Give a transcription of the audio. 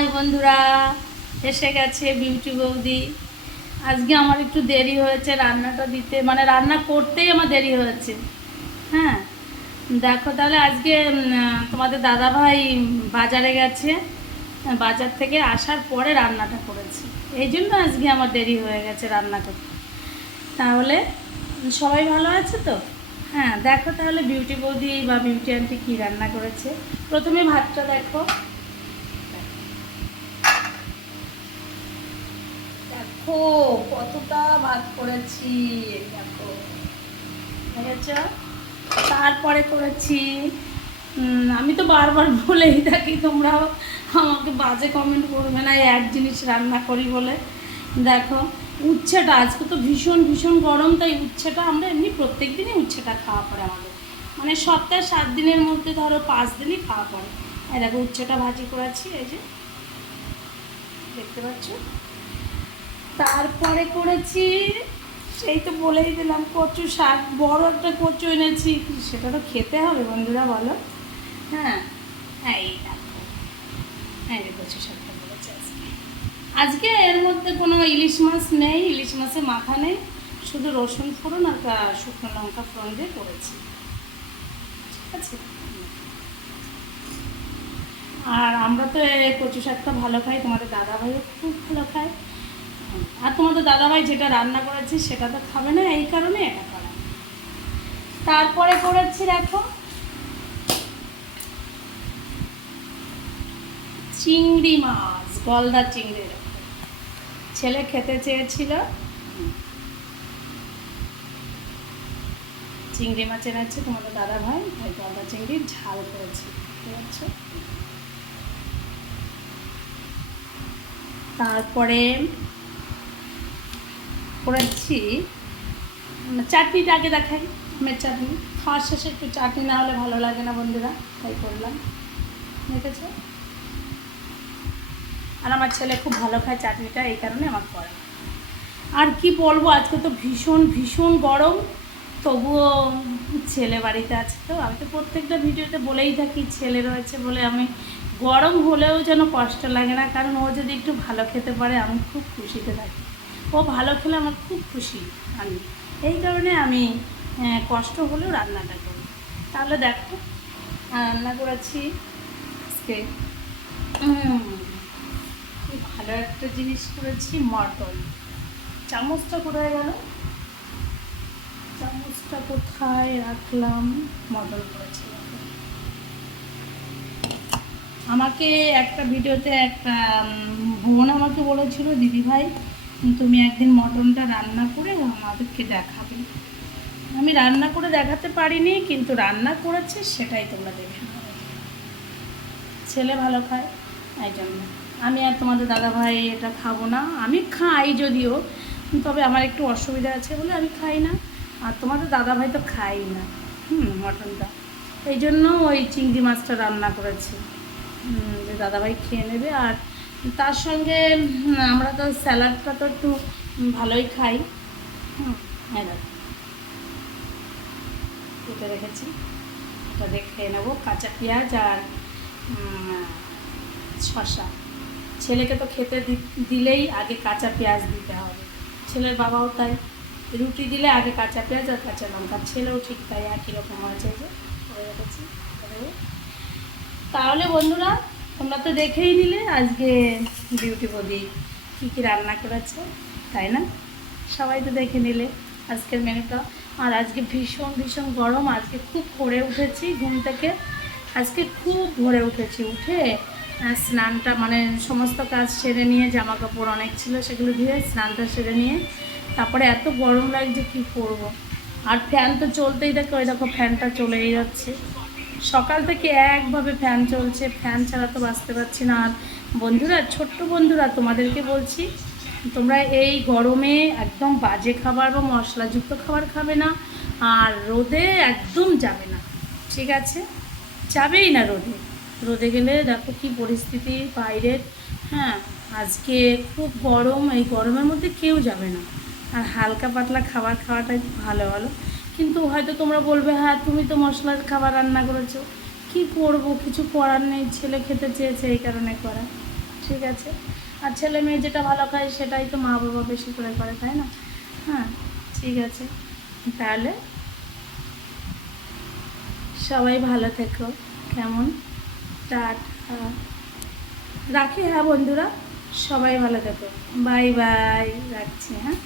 High বন্ধুরা, এসে গেছে বিউটি বৌদি। আজকে আমার একটু দেরি হয়েছে রান্নাটা দিতে, মানে রান্না করতেই আমার দেরি হয়েছে। হ্যাঁ, দেখো তাহলে আজকে তোমাদের দাদাভাই বাজারে গেছে, বাজার থেকে আসার পরে রান্নাটা করেছি, এই জন্য আজকে আমার দেরি হয়ে গেছে রান্না করতে। তাহলে সবাই ভালো আছে তো? হ্যাঁ, দেখো তাহলে বিউটি বৌদি বা বিউটি আন্টি কী রান্না করেছে। প্রথমে ভাতটা দেখো, দেখো কতটা ভাত করেছি, দেখো দেখেছ। তারপরে করেছি, আমি তো বারবার বলেই থাকি, তোমরাও আমাকে বাজে কমেন্ট করবে না এক জিনিস রান্না করি বলে। দেখো উচ্ছেটা, আজকে তো ভীষণ ভীষণ গরম, তাই উচ্ছেটা আমরা এমনি প্রত্যেক দিনই উচ্ছেটা খাওয়া পড়ে আমাদের, মানে সপ্তাহে 7 দিনের মধ্যে ধরো 5 দিনই খাওয়া পড়ে। এই দেখো উচ্ছেটা ভাজি করেছি, এই যে দেখতে পাচ্ছ। তারপরে করেছি, সেই তো বলেই দিলাম, কচু শাক, বড় একটা কচু এনেছি, সেটা তো খেতে হবে বন্ধুরা, বলো। হ্যাঁ হ্যাঁ, এই দেখো, হ্যাঁ রে, কচু শাকটা বলেছি আজকে। আজকে এর মধ্যে কোনো ইলিশ মাছ নেই, ইলিশ মাছের মাথা নেই, শুধু রসুন ফোড়ন আর শুকনো লঙ্কা ফোড়ন দিয়ে করেছি, ঠিক আছে। আর আমরা তো কচু শাকটা ভালো খাই, তোমাদের দাদাভাইও খুব ভালো খায়। আর তোমাদের দাদাভাই যেটা রান্না করেছি সেটা তো খাবে না, এই কারণে এটা করা। তারপরে করেছি দেখো চিংড়ি মাছ, গলদা চিংড়ি, ছেলে খেতে চেয়েছিল, চিংড়ি মাছ এনেছে তোমাদের দাদাভাই, তাই গলদা চিংড়ির ঝাল করেছি, বুঝতে পারছো। তারপরে করেছি চাটনিটা, আগে দেখাই আমের চাটনি। খাওয়ার শেষে একটু চাটনি না হলে ভালো লাগে না বন্ধুরা, তাই করলাম, দেখেছো। আর আমার ছেলে খুব ভালো খায় চাটনিটা, এই কারণে আমার করা। আর কি বলবো, আজকে তো ভীষণ ভীষণ গরম, তবুও ছেলে বাড়িতে আছে, তো আমি তো প্রত্যেকটা ভিডিওতে বলেই থাকি ছেলে রয়েছে বলে আমি গরম হলেও যেন কষ্ট লাগে না, কারণ ও যদি একটু ভালো খেতে পারে আমি খুব খুশিতে থাকি, ও ভালো খেলে আমার খুব খুশি আমি, এই কারণে আমি কষ্ট হলেও রান্নাটা করি। তাহলে দেখো রান্না করেছি আজকে, ভালো একটা জিনিস করেছি, মটন। চামচটা কোথায় গেল, চামচটা কোথায় রাখলাম, মটন করেছি। আমাকে একটা ভিডিওতে একটা বোন আমাকে বলেছিল, দিদিভাই তুমি একদিন মটনটা রান্না করে আমাদেরকে দেখাবে। আমি রান্না করে দেখাতে পারিনি, কিন্তু রান্না করেছি সেটাই তোমরা দেখে নেবে। ছেলে ভালো খায়, এই জন্য। আমি আর তোমাদের দাদাভাই এটা খাবো না, আমি খাই যদিও, তবে আমার একটু অসুবিধা আছে বলে আমি খাই না, আর তোমাদের দাদাভাই তো খাই না মটনটা, এই জন্য ওই চিংড়ি মাছটা রান্না করেছি, যে দাদাভাই খেয়ে নেবে। আর তার সঙ্গে আমরা তো স্যালাডটা তো একটু ভালোই খাই। এটা রেখেছি, এটা দিয়ে খেয়ে নেবো, কাঁচা পেঁয়াজ আর শসা। ছেলেকে তো খেতে দিলেই আগে কাঁচা পেঁয়াজ দিতে হবে, ছেলের বাবাও তাই, রুটি দিলে আগে কাঁচা পেঁয়াজ আর কাঁচা লঙ্কা, ছেলেও ঠিক তাই একই রকম হয়েছে, যে করে রেখেছি। তাহলে বন্ধুরা তোমরা তো দেখেই নিলে আজকে বিউটি বৌদি কী কী রান্না করেছে, তাই না? সবাই তো দেখে নিলে আজকের মেনুটা। আর আজকে ভীষণ ভীষণ গরম, আজকে খুব ভোরে উঠেছি ঘুম থেকে, আজকে খুব ভোরে উঠেছি, উঠে স্নানটা মানে সমস্ত কাজ সেরে নিয়ে, জামা কাপড় অনেক ছিল সেগুলো ধুয়ে স্নানটা সেরে নিয়ে, তারপরে এত গরম লাগছে কী করব। আর ফ্যান তো চলতেই থাকে, ওই দেখো ফ্যানটা চলেই যাচ্ছে, সকাল থেকে একভাবে ফ্যান চলছে, ফ্যান ছাড়া তো বাঁচতে পারছি না। আর বন্ধুরা, ছোট্ট বন্ধুরা, তোমাদেরকে বলছি, তোমরা এই গরমে একদম বাজে খাবার বা মশলাযুক্ত খাবার খাবে না, আর রোদে একদম যাবে না, ঠিক আছে? যাবেই না রোদে, রোদে গেলে দেখো কি পরিস্থিতি বাইরের। হ্যাঁ, আজকে খুব গরম, এই গরমের মধ্যে কেউ যাবে না, আর হালকা পাতলা খাবার খাওয়াটাই ভালো ভালো। কিন্তু হয়তো তোমরা বলবে, হ্যাঁ তুমি তো মশলার খাবার রান্না করেছো, কী করবো, কিছু করার নেই, ছেলে খেতে চেয়েছে এই কারণে করা, ঠিক আছে। আর ছেলে মেয়ে যেটা ভালো খায় সেটাই তো মা বাবা বেশি করে করে, তাই না? হ্যাঁ, ঠিক আছে। তাহলে সবাই ভালো থেকো, কেমন? টাটা, রাখি। হ্যাঁ বন্ধুরা, সবাই ভালো থেকো, বাই বাই, রাখছি। হ্যাঁ।